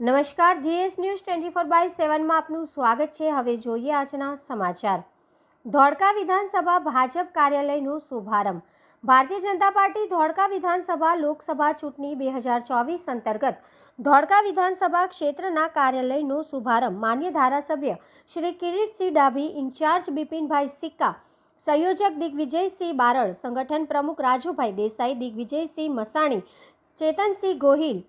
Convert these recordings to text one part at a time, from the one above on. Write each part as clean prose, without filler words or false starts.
નમસ્કાર, GS news 24/7 માં આપનું સ્વાગત છે। હવે જોઈએ આજના સમાચાર। ધોળકા વિધાનસભા ભાજપ કાર્યાલયનો શુભારંભ। ભારતીય જનતા પાર્ટી ધોળકા વિધાનસભા લોકસભા ચૂંટણી 2024 અંતર્ગત ધોળકા વિધાનસભા ક્ષેત્રના કાર્યાલયનો શુભારંભ માન્ય ધારાસભ્ય શ્રી કિરીટસિંહ ડાભી, ઇન્ચાર્જ બિપિનભાઈ સિક્કા, સંયોજક દિગ્વિજયસિંહ બારડ, સંગઠન પ્રમુખ રાજુભાઈ દેસાઈ, દિગ્વિજયસિંહ મસાણી, ચેતનસિંહ ગોહિલ,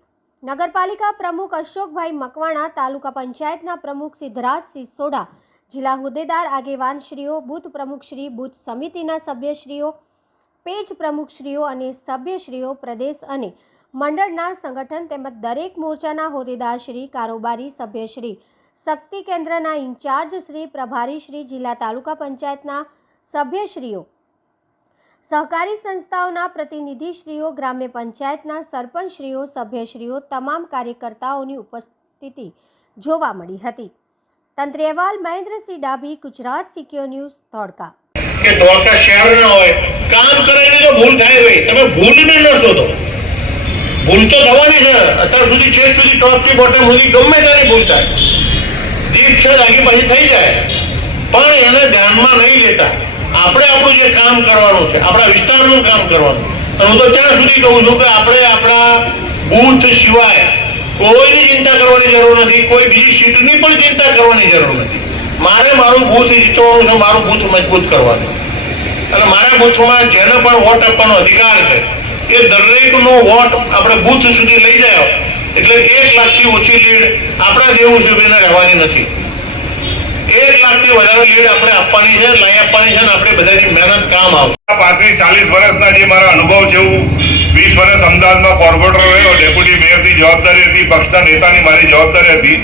નગરપાલિકા પ્રમુખ અશોકભાઈ મકવાણા, તાલુકા પંચાયતના પ્રમુખ સિદ્ધરાજસિંહ સોઢા, જિલ્લા હોદ્દેદાર આગેવાનશ્રીઓ, બૂથ પ્રમુખશ્રી, બૂથ સમિતિના સભ્યશ્રીઓ, પેજ પ્રમુખશ્રીઓ અને સભ્યશ્રીઓ, પ્રદેશ અને મંડળના સંગઠન તેમજ દરેક મોરચાના હોદ્દેદારશ્રી, કારોબારી સભ્યશ્રી, શક્તિ કેન્દ્રના ઇન્ચાર્જશ્રી, પ્રભારીશ્રી, જિલ્લા તાલુકા પંચાયતના સભ્યશ્રીઓ, સહકારી સંસ્થાઓના પ્રતિનિધિશ્રીઓ, ગ્રામ્ય પંચાયતના સરપંચશ્રીઓ, સભ્યશ્રીઓ, તમામ કાર્યકર્તાઓની ઉપસ્થિતિ જોવા મળી હતી। તંત્ર અહેવાલ મહેન્દ્રસિંહ ડાભી, ગુજરાત સિક્યોર ન્યૂઝ, ધોળકા। કે ધોળકા શહેર ના હોય, કામ કરેલી તો ભૂલ થાય ભાઈ, તમે ભૂલને ન શોધો। ભૂલ તો થવાની છે, અત્યાર સુધી છેક સુધી ટોપ થી બોટમ સુધી ગમે ત્યારે ભૂલ થાય, જીત છે લાગી પછી થઈ જાય, પણ એને ધ્યાનમાં નહીં લેતા આપણે આપણું જે કામ કરવાનું છે, આપણા વિસ્તારનું કામ કરવાનું। હું તો ત્યાં સુધી કહું છું કે આપણે આપણા બૂથ સિવાય કોઈની ચિંતા કરવાની જરૂર નથી, કોઈ બીજી સીટની પણ ચિંતા કરવાની જરૂર નથી। મારે મારું બૂથ જીતવાનું છે, મારું બૂથ મજબૂત કરવાનું, અને મારા બૂથમાં જેને પણ વોટ આપવાનો અધિકાર છે એ દરેકનો વોટ આપણે બૂથ સુધી લઈ જાય એટલે 1 લાખથી ઓછી લીડ આપણા દેવસભ્યને રહેવાની નથી। 1 લાખથી વધારે લીડ આપણે આપવાની છે, લઈ આપવાની છે, અને આપણે બધાની મહેનત કામ આવશે। 35-40 વર્ષના જે મારા અનુભવ છે, 20 વર્ષ અમદાવાદમાં કોર્પોરેટર રહ્યો, ડેપ્યુટી મેયરની જવાબદારી હતી, પક્ષના નેતાની મારી જવાબદારી હતી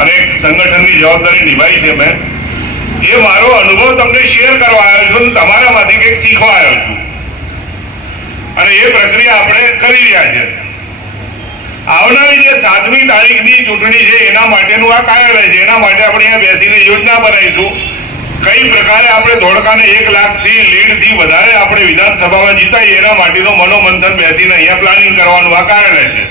અને એક સંગઠનની જવાબદારી નિભાવી છે મેં। એ મારો અનુભવ તમને શેર કરવા આવ્યો છું, તમારામાંથી કંઈક શીખવા આવ્યો છું, અને એ પ્રક્રિયા આપણે કરી રહ્યા છે। આવનારી જે 7મી તારીખની ચૂંટણી છે એના માટેનું આ કાર્યાલય છે, એના માટે આપણે અહીંયા બેસીને યોજના બનાવીશું, કઈ પ્રકારે આપણે ધોળકાને 1 લાખથી લીડથી વધારે આપણે વિધાનસભામાં જીતાઈએ એના માટેનું મનોમંથન બેસીને અહીંયા પ્લાનિંગ કરવાનું આ કાર્યાલય છે।